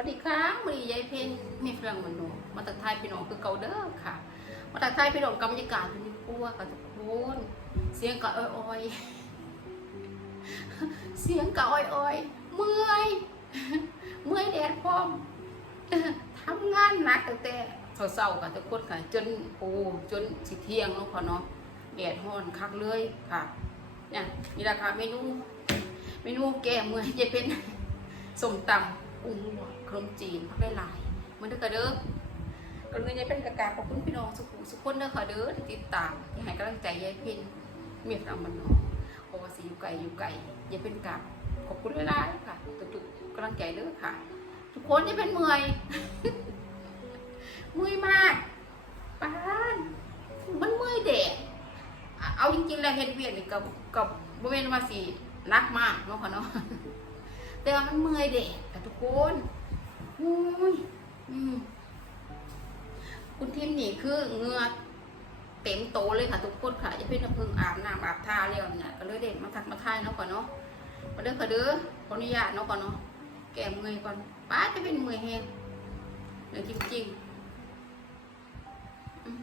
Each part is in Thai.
สวัสดีค่ะมือยายเพนมีเฟืองมโนมาตักทายพี่น้องคือเกาเด้อค่ะ มาตักทายพี่น้องกับบรรยากาศที่นี่ปัวกับทุกคนเสียงกะอ้อยๆเสียงกะอ้อยๆเมื่อยเมื่อยแดดพร้อมทำงานหนักตั้งแต่เศร้าๆกับทุกคนค่ะ จนโอ้จนสิเที่ยงเนาะพอเนาะแดดร้อนคักเลยค่ะเนี่ยนี่ราคาเมนูเมนูแก้เมื่อยจะเป็นส้มตำอุ้งลว ขนมจีนพักได้หลายมันเด้อกระเด้อก็เลยยายเป็นกากาขอบคุณพี่น้องสุขุสุขคนเด้อค่ะเด้อที่ติดตามที่ให้กำลังใจยายเพ็ญเมียทำมันเนาะเพราะว่าสิอยู่ไกลอยู่ไกลยายเป็นกาขอบคุณหลายๆค่ะทุกๆกำลังใจเด้อค่ะ ทุกคนยายเป็นเมื่อยเมื่อยมากป้านมันเมื่อยเด็กเอาจริงๆแล้วเฮ็ดเวียกนี่กับกับบริเวณมาสีนักมากเนาะค่ะเนาะแต่ว่ามันเมื่อยเด็กกับทุกคน อุ้ยอืมคุณทิมนี่คือเงือเต็มโตเลยค่ะทุกคนค่ะจะเป็นน้ำพึ่งอาบน้ำอาบท่าแล้วเนี่ยก็เลยเด็กมาทักมาทายเนาะก่อนเนาะมาเด้อค่ะเด้อขออนุญาตเนาะก่อนเนาะแก้เมื่อยก่อนป้าจะเป็นเมยแห้งเดี๋ยวจริงๆอืม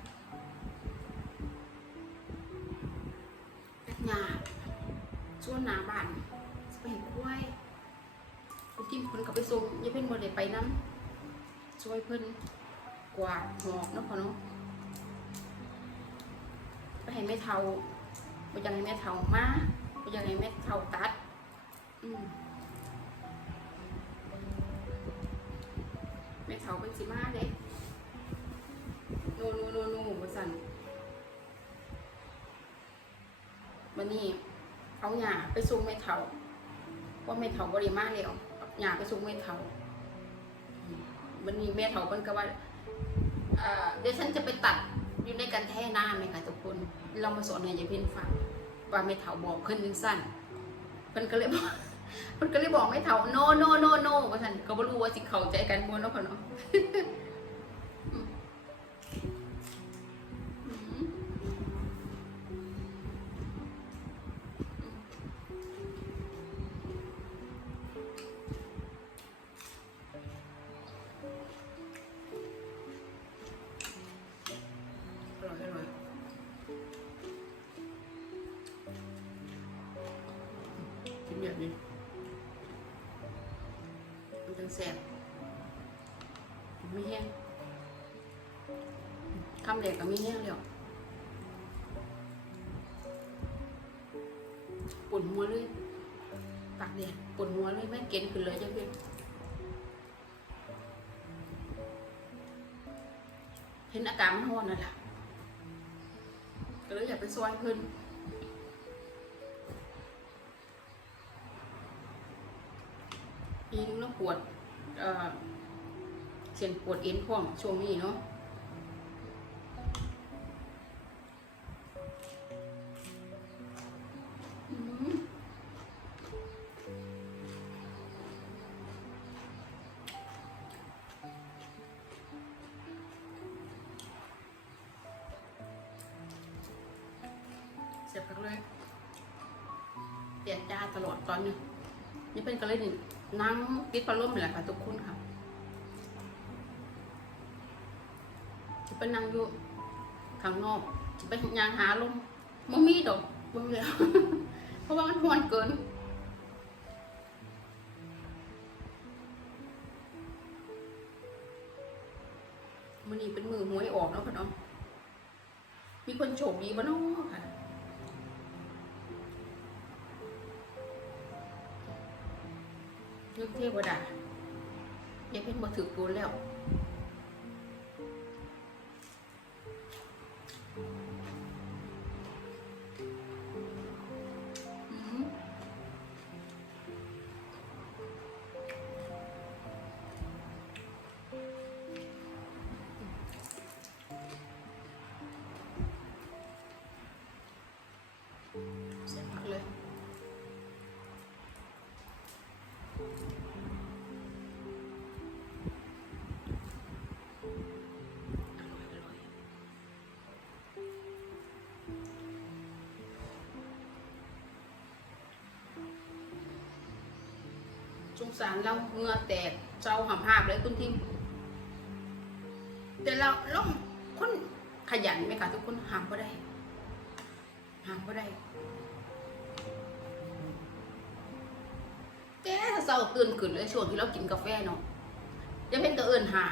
หยาบส่วนหนาบ้านสไปเห็น ทิมคนกับไปส่งอยังเป็นโมเดลไปน้ำช่วยเพิ่นกวาดหอกเนาะพอเนาะไปให้แม่เทาไปยังให้แม่เทามาไปยังให้แม่เทาตัด อืมแม่เทาเป็นสิมาเด้โนโนโนโนบสันวันนี้เอาหยาไปส่งแม่เทาว่าแม่เทาบริมาแล้ว หยาไปส่งแม่เถาอืมวันนี้แม่เถาเพิ่นก็ว่าเดี๋ยวฉันจะไปตัดอยู่ในกันแท่หน้าไหมคะทุกคน เรามาสอนให้ยายเพ็ญฟังว่าแม่เถาบอกเพิ่นนึงสั้นเพิ่นก็เลยบอกเพิ่นก็เลยบอกแม่เถาโนโนโนโนว่าฉันก็บ่รู้ว่าสิเข้าใจกันบ่เนาะพ่อเนาะ วดหัวเลยปากแดดปวดหัวเลยแม่งเกณฑ์ขึ้นเลยจ้ะเพื่อนเห็นอาการมันร้อนนั่นแหละก็เลยอยากไปซอยเพิ่นยิงแล้วปวดเอ่อเส้นปวดเอ็นพร้อมช่วงนี้เนาะ เลย เปลี่ยนจาตลอดตอนนี้ นี่เป็นก็เลยนี่นั่งติดพัดลมนี่แหละค่ะทุกคนค่ะจะไปนั่งอยู่ข้างนอกจะไปยางหาลมมันมีดอกมึงแล้วเพราะว่ามันหวนเกินมันนี่เป็นมือหวยออกแล้วค่ะเนาะมีคนโชคดีบ้านาะค่ะ เทวดาอย่าเพิ่งมาถือกูแล้วอืมเสียพักเลย งสารเราเหงื่อแตกเจ้าหำหาบเลยคุณทิมแต่เราเราคนขยันไหมคะทุกคนหามก็ได้หามก็ได้แกเศร้าตื่นขึ้นเลยช่วงที่เรากินกาแฟเนาะจะเป็นกระเอินหา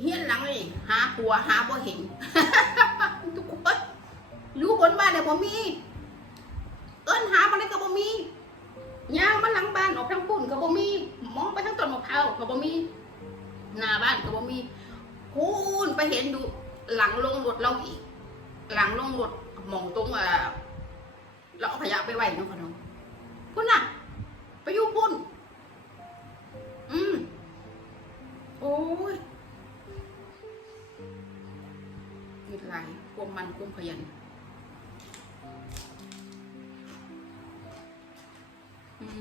เฮี้ยนหลังเลยหาผัวหาบ่เห็นทุกคนอยู่บนบ้านเนี่ยบ่มี เอิ้นหาบ่ได้ก็บ่มี ย่างมาหลังบ้านออกทางปุ่นก็บ่มีมองไปทางต้นมะพร้าวก็บ่มีหน้าบ้านก็บ่มีพูนไปเห็นดูหลังลงรถเราอีก หลังลงรถมองตรงอะเราเอาขยะไปไว้นาะพ่อน้องพุ่นน่ะ ไปอยู่พุ่น อืมโอ้ยมีหลายความมันความขยัน อื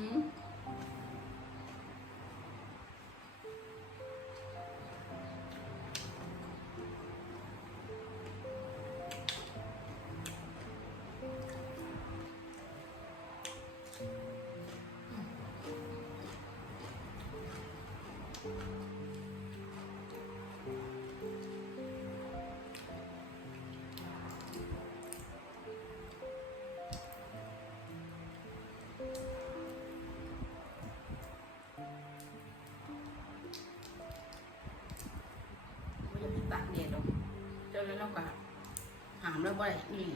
ามแล้วบ่ได้นี่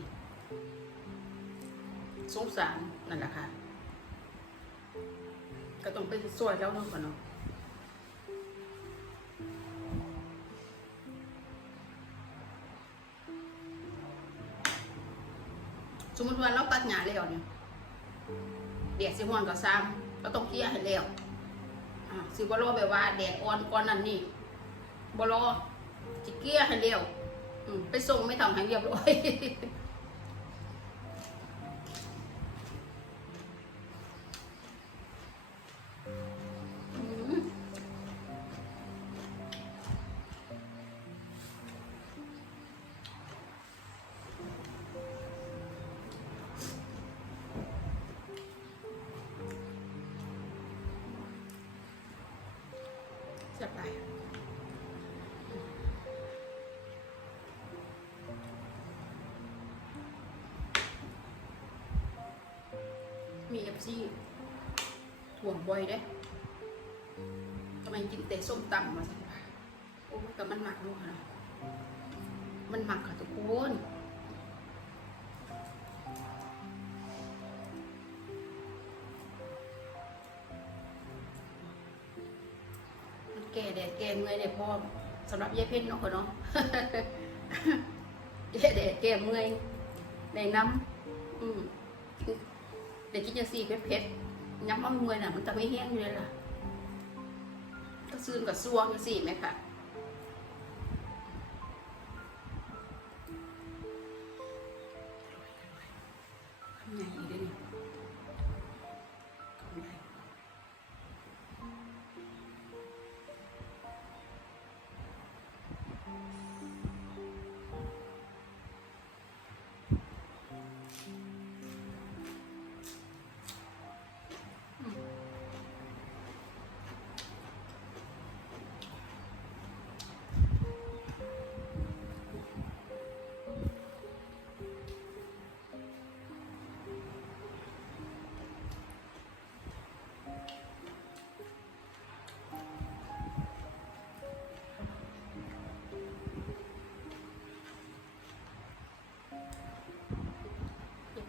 สงสารนั่นแหละค่ะ ก็ต้องไปช่วยแล้วเนาะก่อนเนาะสมมติว่าเราตัดหญ้าแล้วเนี่ยแดดสิฮ้อนก็ซ้ำก็ต้องเคลียร์ให้แล้วสิบ่รอแบบว่าแดดอ่อนก่อนนั่นนี่บ่รอสิเคลียร์ให้แล้ว ไปส่งไม่ทำให้เรียบร้อย มีเอฟซีถ่วงบ่อยเด้ทำไมกินแต่ส้มตำมาสักโอ้แต่มันหมักลูกนะมันหมักค่ะทุกคนมันแก่แดดแก่เมื่อยเดดพร้อสำหรับยายเพ็ญเนาะคนเนาะแก่แดดแก่เมื่อยในน้ำอืม เด็กกินยาสีเผ็ดๆย้ำว่าเมื่อยน่ะมันจะไม่แห้งอยู่เลยล่ะก็ซื้อกับซวงยาสีไหมคะ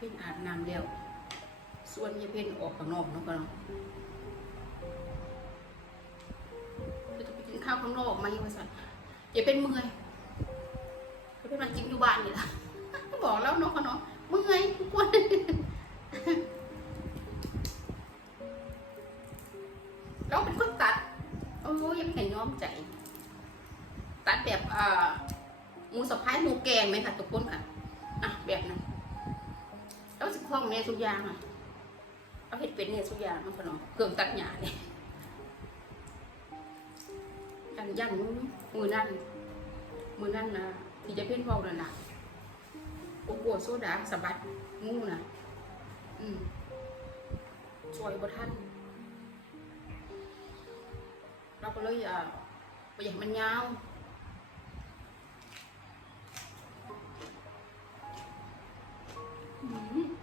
พ่นอาบน้ำเดียวส่วนยายเพ่นออกข้างนอกเนาะก็เนาะจะไปกินข้าวข้างนอกไหมว่าสันยายเป็นเมื่อยยาเป็นมากินอยู่บ้านนี่ล่ะบอกแล้วเนาะก็เนาะเมื่อยทุกคนเราเป็นคนตัดโอ้ยยังไงน้อมใจ ตัดแบบเอ่อหมูสะพ้ายหมูแกงไหมคะทุกคนค่ะอะแบบนั้น แล้องเนี่ยทุกอย่างอะเอาเห็ดเป็นเนี่ยทุกอย่างมันก็เนาะเครื่องตัดหญ้าเนี่ยยันยันมือนั่นมือนั่นนะที่จะเพ่นเฝ้านั่นน่ะโอ้โหโซดาสะบัดงูน่ะอืมช่วยบ่ท่านเราก็เลยอ่าไปอยากมันยาวอืม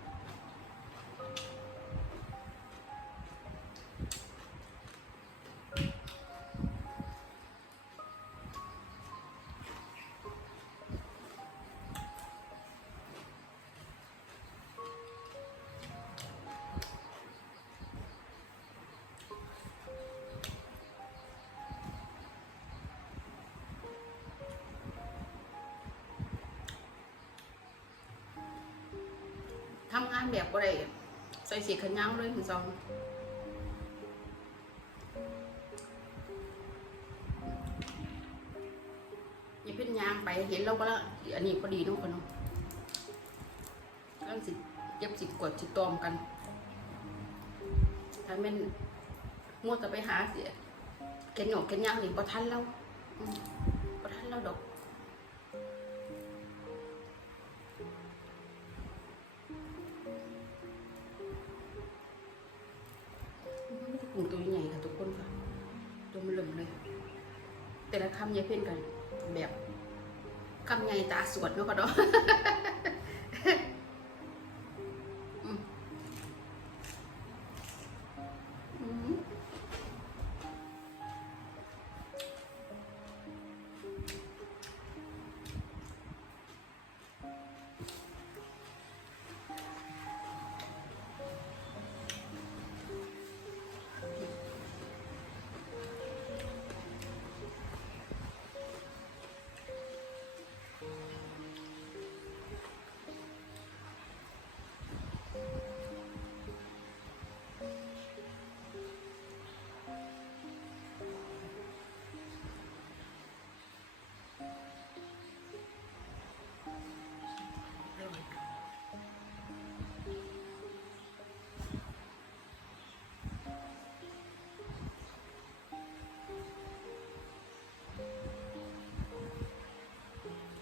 ทำงานแบบอะไรใส่สีขยาวเลยคุณสองอย่าเป็นยางไปเห็นเราก็แล้วอันนี้พอดีน้องคนเนาะก็สิเย็บสิกดสิตอมกันถ้าแม่นมัวแต่ไปหาเสียเก็นหยอกเก็นยางนี่บ่ทันแล้วอืมบ่ทันแล้วดอก ตัวมันเลืองเลย แต่ละคำยายเพ่นกันแบบคำใหญ่ตาสวดเนาะก็เนาะ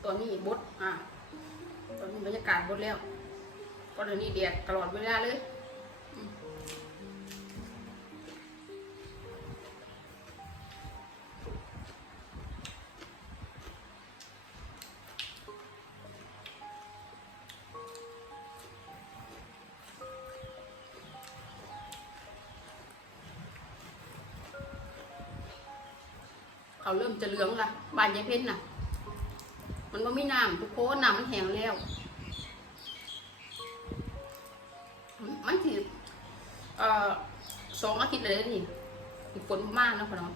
ตอนนี้บดอะตอนนี้บรรยากาศบดแล้วก็เดี๋ยวนี้แดดตลอดเวลาเลยเขาเริ่มจะเหลืองละบานยายเพ็ญน่ะ มันก็ไม่น้ำทุกคนน้ำมันแห้งแล้ว มันสิเอ่อสองอาทิตย์เลยนี่มีฝนมากนะพ่อน้อง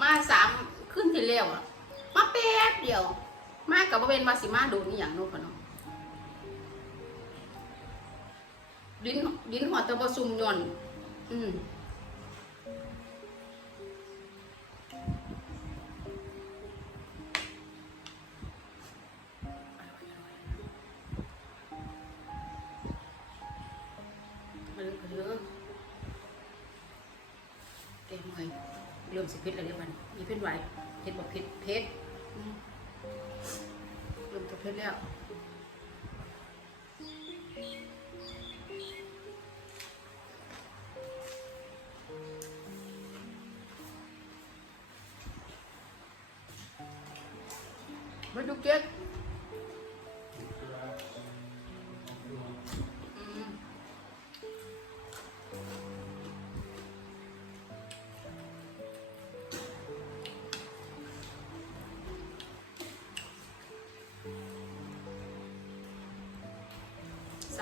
มาสามขึ้นที่แล้วอะมาแป๊บเดียว มากับว่าเป็นมาสิมาโดนนี่อย่างโน้นพ่อน้องดินดินหัวตะบะซุ่มย่อน อืม เพชรอะไรเงี้ยมัน มีเพชรไหวเพชรบอกเพชรเพชรรวมกับเพชรแล้วไม่ดูเก็ต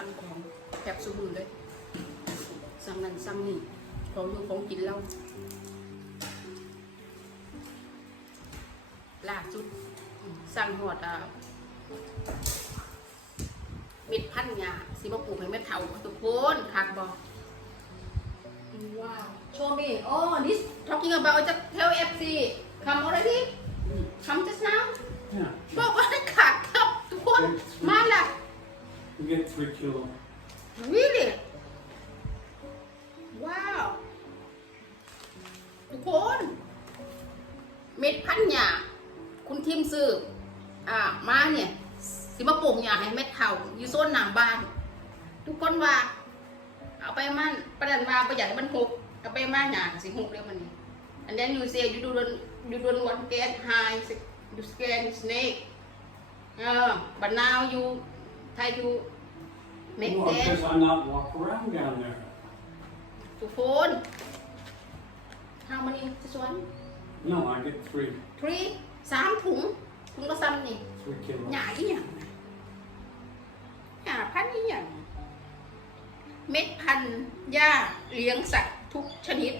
งของแคบสูมือเลยสั่งนั่นสั่งนี่ของอยู่ของกินเราล่าสุดสั่งหอดอะเม็ดพันธุ์หญ้าสิมาปลูกให้เม็ดเท่าทุกคนคักบอก Wow. Show me. Oh, this. talking about just tell FC come already come just now Yeah. บอกว่าขาดครับทุกคนมา ละ We get three kilo. really ว้าวทุกคน เม็ดพันธุ์หญ้าคุณทีมซื้ออ่ามาเนี่ย สิมาปลูกหญ้าให้เม็ดเท่าอยู่โซนหนามบ้าน ทุกคนว่า เอาไปมันประด็นว่าประหยัดมันหกเอาไปมาหญ้าสิหกเร็วมันนี่ and then you say you don't you don't want to get high you scared snake uh, but now you try to make Well, them because I not walk around down there. to phone how many this one No, I get three, three สามถุงถุงละซ้ำนี่ three kilos. หยาอีหยังหยาพันธุ์อีหยังเม็ดพันธุ์หญ้าเลี้ยงสัตว์ทุกชนิด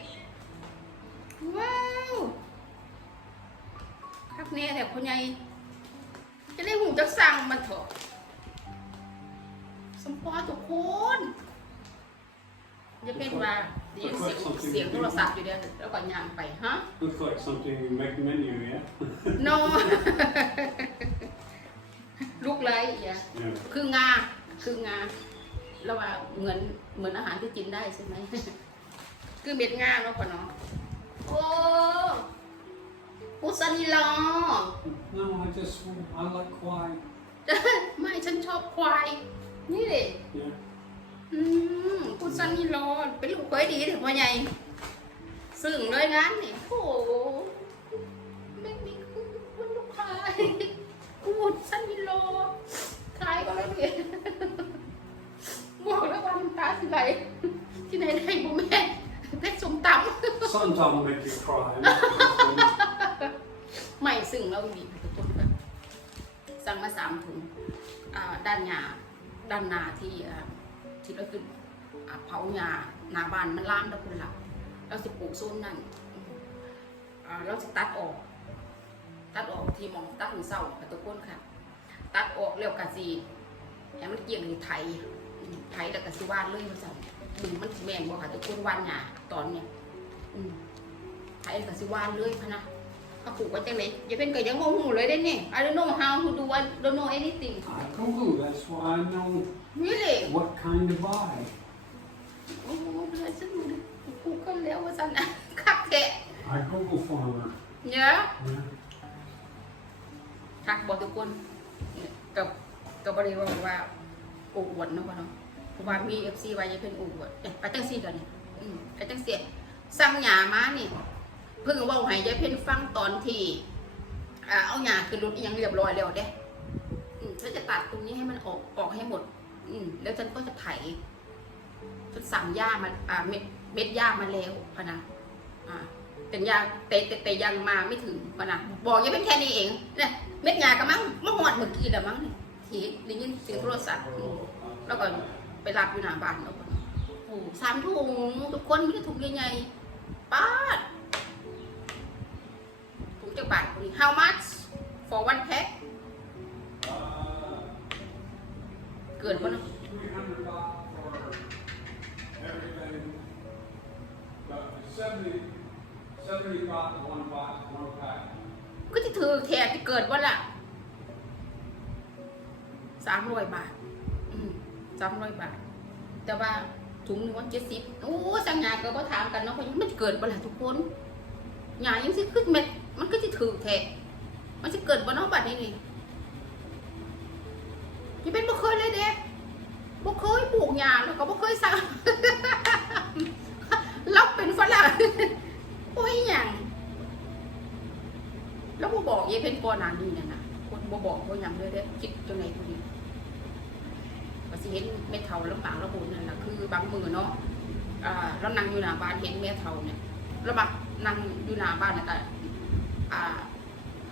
ว้าวคักแน่แต่พ่อใหญ่จะได้หูจักสั่งมันเถอะ สมปอทุกคนจะเป็นว่าได้ยินเสียงเสียงโทรศัพท์อยู่เดียวแล้วก็ย่างไปฮะ Looks like something you make menu, yeah? no ลูกไรอย่า Yeah. คืองา คืองาแล้วว่าเหมือนเหมือนอาหารที่กินได้ใช่ไหม คือเม็ดงาเนาะพ่อเนาะโอ้อุสนิลอ No, I just, I like quiet. ไม่ฉันชอบควาย นี่เลย Yeah. อืมอุสนิลอเป็นลูกเคยดีถึงพ่อใหญ่ซึ่งเลยงานนี่โอ้โหไม่มีคือมันลูกควายอุสนิลอคลายก็แล้วเนี่ยบอกแล้วว่าน้ำตาสิไหลที่ไหนได้บ่แม่ได้สมตำ Sometimes I'll make you cry. ไม่ซึ่งเราดีทุกคนแบบสั่งมาสามถุงอ่าด้านหญ้า ด้านนาที่อ่าที่เราคือเผาหญ้าหน้าบ้านมันล่ามแล้วคุณหละเราสิปลูกโซนนั่นเราจะตัดออก ตัดออกที่มองตัดหรือเศร้าค่ะทุกคนค่ะ ตัดออกเร็วกะสีให้มันเกี่ยงในไทยอืมไทยแล้วก็สิวานเลยมาสั่นอืมมันสิแม่นบ่ค่ะทุกคนวานหญ้าตอนเนี้ยไทยแล้วก็สิวานเลยพะนะ เขาปลูกไว้จังเลยอย่าเป็นเกิดยังงงหูเลยได้เนี่ย I don't know how to do I don't know anything I Google, that's why I know really what kind to buy. โอ้โหเลยฉันกูก็แล้วว่าสันนะคักแกะ I Google farmer. เยอะ Yeah. คักบอกทุกคนเนี่ยกับกับบริวารว่าอวดเนาะพ่อเนาะเพราะว่ามีเอฟซีไว้ยังเป็นอวดเอ๊ะไปจังซี่เดี๋ยวนี้อืมไปจังซี่สั่งหยามานี่ เพิ่งเว่าให้ยายเพ่นฟังตอนที่อ่าเอาหยาคือรถอิหยังเรียบร้อยแล้วเด้อืมฉันจะตัดตรงนี้ให้มันออกออกให้หมด อืมแล้วฉันก็จะไถฉันสั่งหญ้ามาอ่าเม็ดเม็ดหญ้ามาแล้วพะนะอ่าเป็นหญ้าแต่แต่แต่ยังมาไม่ถึงพะนะบอกยายเพ่นแค่นี้เองเนี่ยเม็ดหญ้ากระมังเมื่อหอดเมื่อกี้แหละมั้งนี่ที่ได้ยินเสียงโทรศัพท์อืมแล้วก็ไปรับอยู่หน้าบ้านแล้วก็โอ้สามถุงทุกคนไม่ได้ถุงใหญ่ๆป้าดถุง จักบาทคนนี้ how much for one pack เกินบ่เนาะก็ที่ถือแทนที่เกิดว่าล่ะสามร้อยบาทสามร้อยบาท แต่ว่าถุงหนึ่งวันเจ็ดสิบโอ้สังหาก็บ่ถามกันเนาะเพราะมันเกิดบ่ล่ะทุกคนหยายังสิขึ้นเม็ด มันก็ที่ถือแทนมันจะเกิดบ่เนาะบัดนี้นี่ยังเป็นบ่เคยเลยเด็กบ่เคยปลูกหญ้าแล้วก็บ่เคยสั่งเราเป็นฝรั่งโอ้ยหยังแล้วบ่บอกยายเพ็ญก่อนหน้านี้เนี่ยนะคนบ่บอกบ่หยังเลยเด้อคิดจังได๋ผู้นี้ก็สิเห็นแม่เฒ่าลำบากระบุนั่นน่ะคือบางมื้อเนาะอ่าเรานั่งอยู่หน้าบ้านเห็นแม่เฒ่าเนี่ยแล้วบักนั่งอยู่หน้าบ้านแล้วก็ อ่า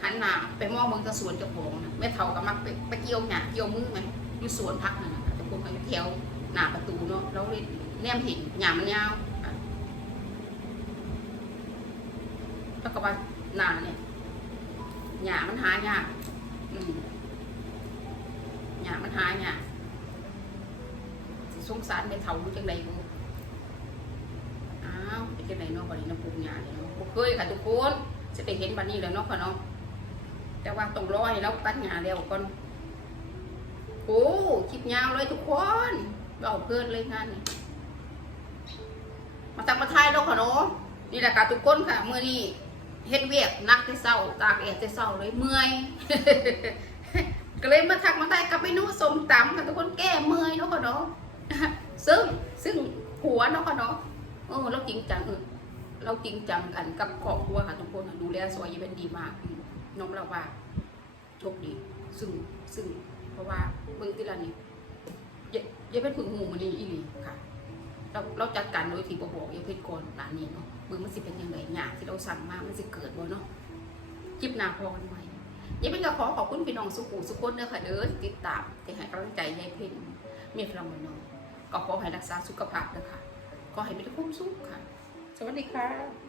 หันหน้าไปมองเบิ่งแตะสวนเจ้าของนะแม่เฒ่าก็มักไปไปเกี่ยวหญ้าเกี่ยวมือไหมอยู่สวนพักนั่นน่ะแต่พวกมันแถวหน้าประตูเนาะแล้วเลยแนมเห็นหญ้ามันยาวแล้วก็ว่าหน้าเนี่ยหญ้ามันหายากอืมหญ้ามันหายากสิสงสารแม่เฒ่ารู้จังไดบ่อ้าวเป็นจังไดเนาะบัดนี้น้ำปลูกหญ้าเนี่ยเนาะบ่เคยค่ะทุกคน สิได้เห็นบัดนี้แล้วเนาะค่ะเนาะแต่ว่าต้องรอให้เราตัดหญ้าแล้วก่อนโอ้คลิปยาวเลยทุกคนเบาเพลินเลยงานนี้มาตักมาทายแล้วค่ะเนาะนี่แหละค่ะทุกคนค่ะเมื้อนี้เฮ็ดเวียกนักแต่เศร้าตากแอดแต่เศร้าเลยเมื่อยก็เลยมาทักมาทายกับเมนูสมตำค่ะทุกคนแก้เมื่อยเนาะค่ะเนาะซึ่งซึ่งหัวเนาะค่ะเนาะโอ้เราจริงจังเออ เราจริงจังกันกับครอบครัวค่ะทุกคนดูแลซอยยายเป็นดีมากน้องเราว่าโชคดีซึ่งซึ่งเพราะว่าเมืองที่เรานี่ยายยายเป็นพึ่งหูมันนี่อีหลีค่ะ เราเราจัดการโดยที่บ่บอกยายเพชรก่อนหลานนี่เนาะเมืองมันสิเป็นยังไงหยาที่เราสั่งมามันสิเกิดบ่เนาะคลิปหน้าพอกันไหมยายเป็นก็ขอขอบคุณพี่น้องสุขุสุขคนเด้อค่ะเด้อติดตามที่ให้กำลังใจยายเพชรเมียพลังมันน้องก็ขอให้รักษาสุขภาพนะคะขอให้มีแต่ความสุขค่ะ สวัสดีค่ะ